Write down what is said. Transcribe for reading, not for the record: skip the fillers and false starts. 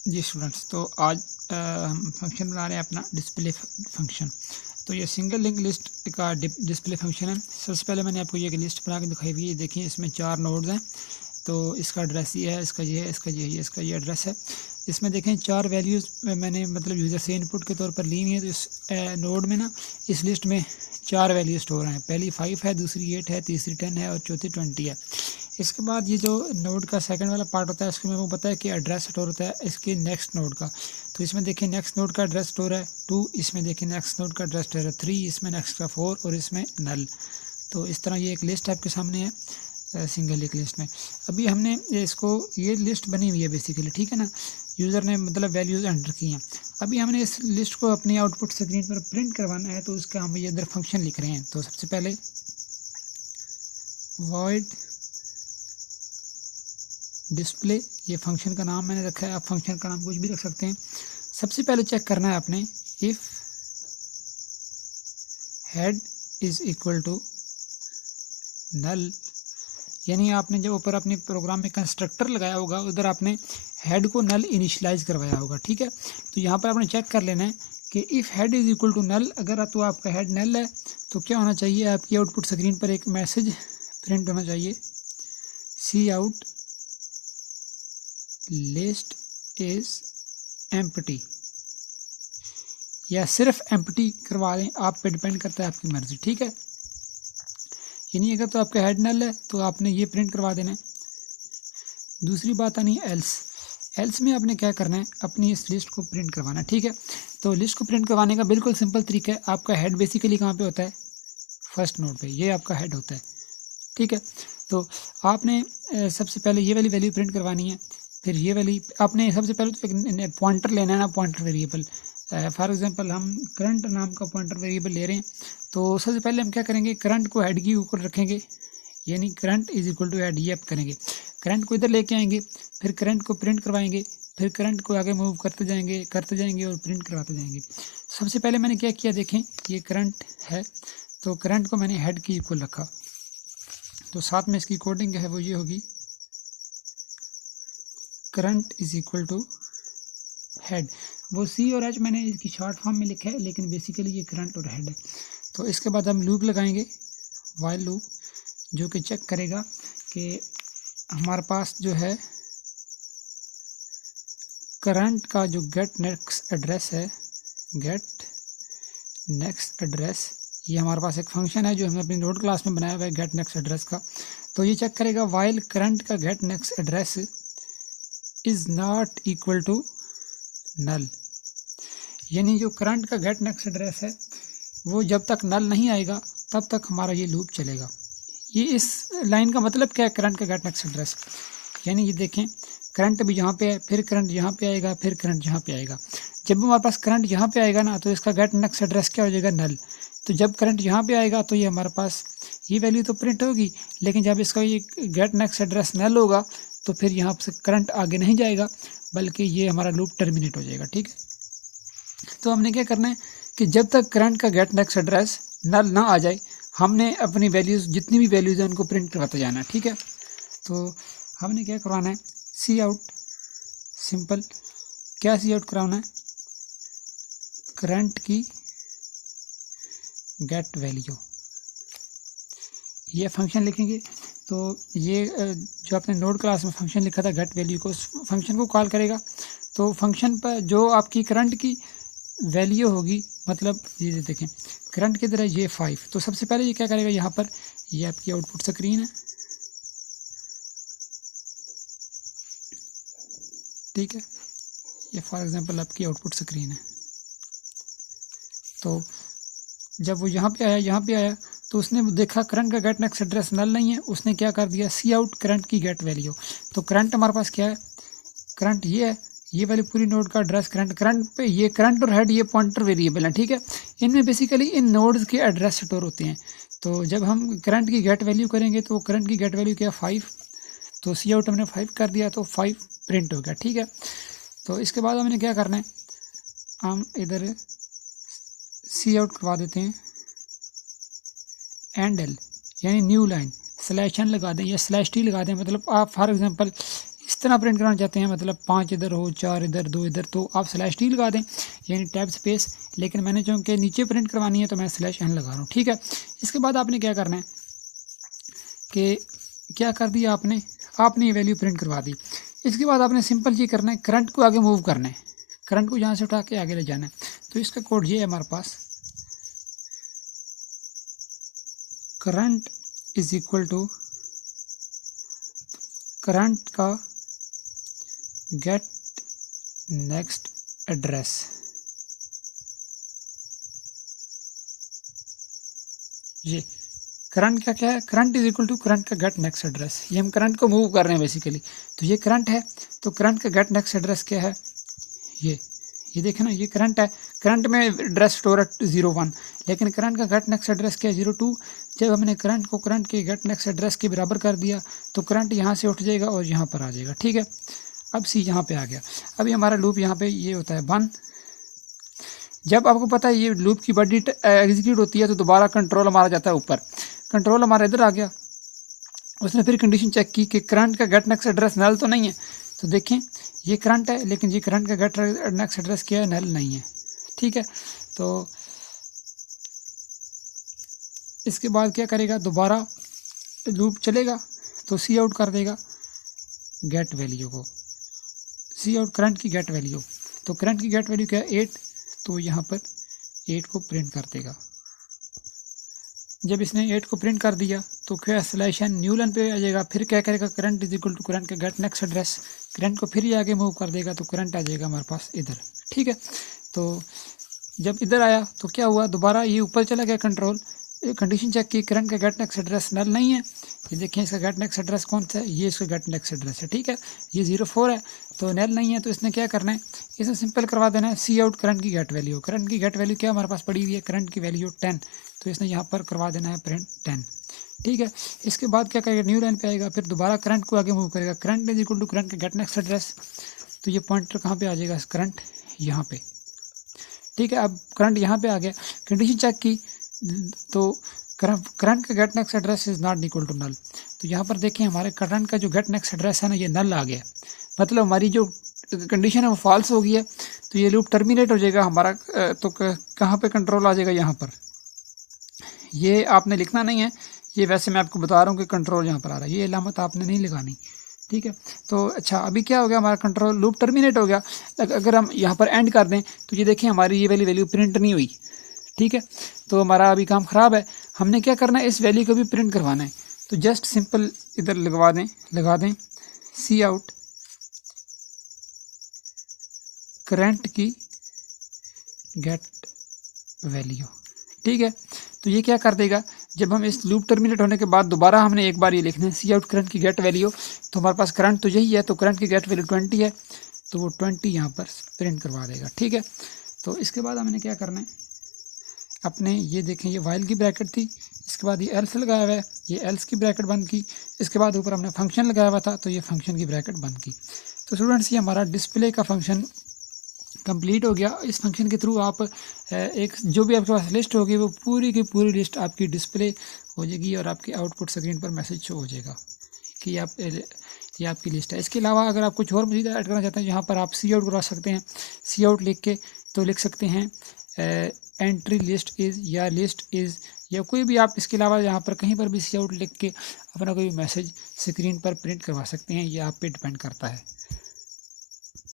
जी students, तो आज हम फंक्शन बना रहे हैं अपना डिस्प्ले फंक्शन। तो ये सिंगल लिंक लिस्ट का डिस्प्ले फंक्शन है। सबसे पहले मैंने आपको ये लिस्ट बना के दिखाई हुई है। देखिए इसमें 4 नोड्स हैं। तो इसका एड्रेस ये है, इसका ये है, इसका ये है, इसका ये एड्रेस है। इसमें देखें 4 वैल्यूज़ मैंने मतलब यूज़र से इनपुट के तौर पर ली हुई है। तो इस नोड में ना, इस लिस्ट में 4 वैल्यू स्टोर हैं। पहली 5 है, दूसरी 8 है, तीसरी 10 है और चौथी 20 है। इसके बाद ये जो नोड का सेकंड वाला पार्ट होता है, इसके में वो पता है कि एड्रेस स्टोर होता है इसके नेक्स्ट नोड का। तो इसमें देखिए नेक्स्ट नोड का एड्रेस स्टोर है 2, इसमें देखिए नेक्स्ट नोड का एड्रेस स्टोर है 3, इसमें नेक्स्ट का 4 और इसमें नल। तो इस तरह ये एक लिस्ट आपके सामने है सिंगल एक लिस्ट में। अभी हमने इसको, ये लिस्ट बनी हुई है बेसिकली, ठीक है ना। यूज़र ने मतलब वैल्यूज़ एंटर की हैं। अभी हमने इस लिस्ट को अपनी आउटपुट स्क्रीन पर प्रिंट करवाना है। तो उसका हम ये इधर फंक्शन लिख रहे हैं। तो सबसे पहले वॉइड डिस्प्ले, ये फंक्शन का नाम मैंने रखा है। आप फंक्शन का नाम कुछ भी रख सकते हैं। सबसे पहले चेक करना है आपने, if head is equal to null, यानी आपने जब ऊपर अपने प्रोग्राम में कंस्ट्रक्टर लगाया होगा उधर आपने हेड को नल इनिशियलाइज करवाया होगा, ठीक है। तो यहाँ पर आपने चेक कर लेना है कि if head is equal to null, अगर तो आपका हेड नल है तो क्या होना चाहिए, आपकी आउटपुट स्क्रीन पर एक मैसेज प्रिंट होना चाहिए, सी आउट लिस्ट इज एम्प्टी, या सिर्फ एम्प्टी करवा दें, आप पे डिपेंड करता है, आपकी मर्जी, ठीक है। यानी अगर तो आपका हेड नल है तो आपने ये प्रिंट करवा देना है। दूसरी बात आनी है एल्स। एल्स में आपने क्या करना है, अपनी इस लिस्ट को प्रिंट करवाना है, ठीक है। तो लिस्ट को प्रिंट करवाने का बिल्कुल सिंपल तरीका है। आपका हेड बेसिकली कहाँ पे होता है, फर्स्ट नोड पे, ये आपका हेड होता है, ठीक है। तो आपने सबसे पहले ये वाली वैल्यू प्रिंट करवानी है। फिर ये वाली आपने सबसे पहले तो एक पॉइंटर लेना है ना, पॉइंटर वेरिएबल। फॉर एग्जांपल हम करंट नाम का पॉइंटर वेरिएबल ले रहे हैं। तो सबसे पहले हम क्या करेंगे, करंट को हेड के ऊपर रखेंगे, यानी current is equal to head, ये आप करेंगे। करंट को इधर लेके आएंगे, फिर करंट को प्रिंट करवाएंगे, फिर करंट को आगे मूव करते जाएंगे और प्रिंट करवाते जाएंगे। सबसे पहले मैंने क्या किया, देखें ये करंट है तो करंट को मैंने हेड के इक्वल रखा। तो साथ में इसकी कोडिंग है वो ये होगी, current is equal to head. वो सी और एच मैंने इसकी शॉर्ट फॉर्म में लिखा है, लेकिन बेसिकली ये करंट और हेड है। तो इसके बाद हम लूप लगाएंगे, वाइल लूप, जो कि चेक करेगा कि हमारे पास जो है करंट का जो गेट नेक्स्ट एड्रेस है, गेट नेक्स्ट एड्रेस, ये हमारे पास एक फंक्शन है जो हमने अपनी नोड क्लास में बनाया हुआ है गेट नेक्स्ट एड्रेस का। तो ये चेक करेगा वाइल करंट का get next address is not equal to null, यानी जो करंट का गेट नेक्स्ट एड्रेस है वो जब तक नल नहीं आएगा तब तक हमारा ये लूप चलेगा। ये इस लाइन का मतलब क्या है, करंट का गेट नेक्स्ट एड्रेस, यानी ये देखें करंट भी यहाँ पे है, फिर करंट यहाँ पे आएगा, फिर करंट यहाँ पे आएगा। जब हमारे पास करंट यहाँ पे आएगा ना, तो इसका गेट नेक्स्ट एड्रेस क्या हो जाएगा, नल। तो जब करंट यहाँ पे आएगा तो ये हमारे पास ये वैल्यू तो प्रिंट होगी, लेकिन जब इसका ये गेट नेक्स्ट एड्रेस नल होगा तो फिर यहाँ से करंट आगे नहीं जाएगा, बल्कि ये हमारा लूप टर्मिनेट हो जाएगा, ठीक है। तो हमने क्या करना है कि जब तक करंट का गेट नेक्स्ट एड्रेस नल ना आ जाए, हमने अपनी वैल्यूज़, जितनी भी वैल्यूज़ हैं उनको प्रिंट करवाते जाना है, ठीक है। तो हमने क्या करवाना है, सी आउट, सिंपल क्या सी आउट कराना है, करंट की गेट वैल्यू, ये फंक्शन लिखेंगे। तो ये जो आपने नोड क्लास में फंक्शन लिखा था गेट वैल्यू को, उस फंक्शन को कॉल करेगा। तो फंक्शन पर जो आपकी करंट की वैल्यू होगी, मतलब ये देखें करंट किधर है, ये 5। तो सबसे पहले ये क्या करेगा, यहाँ पर ये आपकी आउटपुट स्क्रीन है, ठीक है। ये फॉर एग्जांपल आपकी आउटपुट स्क्रीन है। तो जब वो यहाँ पे आया तो उसने देखा करंट का गेट नेक्स्ट एड्रेस नल नहीं है, उसने क्या कर दिया, सी आउट करंट की गेट वैल्यू। तो करंट हमारे पास क्या है, करंट ये है, ये वाली पूरी नोड का एड्रेस करंट पे, ये करंट और हेड ये पॉइंटर वेरिएबल है, ठीक है। इनमें बेसिकली इन नोड्स के एड्रेस स्टोर होते हैं। तो जब हम करंट की गेट वैल्यू करेंगे तो करंट की गेट वैल्यू क्या है, 5। तो सी आउट हमने 5 कर दिया तो 5 प्रिंट हो गया, ठीक है। तो इसके बाद हमने क्या करना है, हम इधर सी आउट करवा देते हैं एंड एल, यानी न्यू लाइन, स्लैश एन लगा दें या स्लैश टी लगा दें। मतलब आप फॉर एग्जांपल इस तरह प्रिंट कराना चाहते हैं, मतलब 5 इधर हो, 4 इधर, 2 इधर, तो आप /t लगा दें, यानी टैब स्पेस। लेकिन मैंने चूँकि नीचे प्रिंट करवानी है तो मैं /n लगा रहा हूँ, ठीक है। इसके बाद आपने क्या करना है कि क्या कर दिया आपने ये वैल्यू प्रिंट करवा दी। इसके बाद आपने सिंपल ये करना है, करंट को आगे मूव करना है, करंट को यहाँ से उठा के आगे ले जाना है। तो इसका कोड ये है हमारे पास, current is equal to current का गेट नेक्स्ट एड्रेस। ये करंट का क्या है, current is equal to current का गेट नेक्स्ट एड्रेस। ये हम करंट को मूव कर रहे हैं बेसिकली, तो ये करंट है, तो करंट का गेट नेक्स्ट एड्रेस क्या है, ये देखें ना, ये करंट है, करंट में एड्रेस स्टोर है 01, लेकिन करंट का गेट नेक्स्ट एड्रेस क्या है 02। जब हमने करंट को करंट के गेट नेक्स्ट एड्रेस के बराबर कर दिया तो करंट यहाँ से उठ जाएगा और यहाँ पर आ जाएगा, ठीक है। अब सी यहाँ पे आ गया। अभी हमारा लूप यहाँ पे ये होता है 1। जब आपको पता है ये लूप की बॉडी एग्जीक्यूट होती है तो दोबारा कंट्रोल हमारा जाता है ऊपर, कंट्रोल हमारा इधर आ गया। उसने फिर कंडीशन चेक की कि करंट का गेट नेक्स्ट एड्रेस नल तो नहीं है, तो देखें ये करंट है, लेकिन ये करंट का गेट नेक्स्ट एड्रेस क्या है, नल नहीं है, ठीक है। तो इसके बाद क्या करेगा, दोबारा लूप चलेगा तो सी आउट कर देगा गेट वैल्यू को, सी आउट करंट की गेट वैल्यू। तो करंट की गेट वैल्यू क्या है 8, तो यहाँ पर 8 को प्रिंट कर देगा। जब इसने 8 को प्रिंट कर दिया तो क्या /n न्यू लाइन पे आ जाएगा। फिर क्या करेगा, current is equal to current का गेट नेक्स्ट एड्रेस, करंट को फिर ही आगे मूव कर देगा तो करंट आ जाएगा हमारे पास इधर, ठीक है। तो जब इधर आया तो क्या हुआ, दोबारा ये ऊपर चला गया कंट्रोल, कंडीशन चेक की, करंट का गेट नेक्स्ट एड्रेस नल नहीं है। ये देखें इसका गेट नेक्स्ट एड्रेस कौन सा है, ये इसका गेट नेक्स्ट एड्रेस है, ठीक है। ये 04 है तो नल नहीं है, तो इसने क्या करना है, इसे सिंपल करवा देना है सी आउट करंट की गेट वैल्यू। करंट की गेट वैल्यू क्या हमारे पास पड़ी हुई है, करंट की वैल्यू 10, तो इसने यहाँ पर करवा देना है प्रिंट 10, ठीक है। इसके बाद क्या करेगा, न्यू लाइन पे आएगा, फिर दोबारा करंट को आगे मूव करेगा, current is equal to current का गेट नेक्स्ट एड्रेस। तो ये पॉइंटर कहाँ पे आ जाएगा, करंट यहाँ पे, ठीक है। अब करंट यहाँ पे आ गया, कंडीशन चेक की तो करंट का get next address is not equal to null. तो यहाँ पर देखें हमारे करंट का जो गेट नेक्स्ट एड्रेस है ना, ये नल आ गया, मतलब हमारी जो कंडीशन है वो फॉल्स हो गई है। तो ये लूप टर्मिनेट हो जाएगा हमारा। तो कहाँ पे कंट्रोल आ जाएगा, यहाँ पर। ये आपने लिखना नहीं है, ये वैसे मैं आपको बता रहा हूँ कि कंट्रोल यहाँ पर आ रहा है, ये अलामत आपने नहीं लगानी, ठीक है। तो अच्छा अभी क्या हो गया, हमारा कंट्रोल लूप टर्मिनेट हो गया। अगर हम यहाँ पर एंड कर दें तो ये देखें हमारी ये वाली वैल्यू प्रिंट नहीं हुई, ठीक है। तो हमारा अभी काम ख़राब है। हमने क्या करना है, इस वैल्यू को भी प्रिंट करवाना है। तो जस्ट सिंपल इधर लगा दें सी आउट करंट की गेट वैल्यू, ठीक है। तो ये क्या कर देगा, जब हम इस लूप टर्मिनेट होने के बाद दोबारा हमने एक बार ये लिखना है सी आउट करंट की गेट वैल्यू। तो हमारे पास करंट तो यही है, तो करंट की गेट वैल्यू 20 है, तो वो 20 यहाँ पर प्रिंट करवा देगा, ठीक है। तो इसके बाद हमने क्या करना है, अपने ये देखें ये वाइल की ब्रैकेट थी, इसके बाद ये एल्स लगाया हुआ है, ये एल्स की ब्रैकेट बंद की, इसके बाद ऊपर हमने फंक्शन लगाया हुआ था तो ये फंक्शन की ब्रैकेट बंद की। तो स्टूडेंट्स ये हमारा डिस्प्ले का फंक्शन कंप्लीट हो गया। इस फंक्शन के थ्रू आप एक जो भी आपके पास लिस्ट होगी वो पूरी की पूरी लिस्ट आपकी डिस्प्ले हो जाएगी और आपकी आउटपुट स्क्रीन पर मैसेज शो हो जाएगा कि ये आपकी लिस्ट है। इसके अलावा अगर आप कुछ और मज़ीद ऐड करना चाहते हैं, यहाँ पर आप सी आउट करवा सकते हैं। सी आउट लिख के तो लिख सकते हैं एंट्री लिस्ट इज़ या लिस्ट इज़ या कोई भी आप इसके अलावा यहाँ पर कहीं पर भी सी आउट लिख के अपना कोई मैसेज स्क्रीन पर प्रिंट करवा सकते हैं। ये आप पे डिपेंड करता है।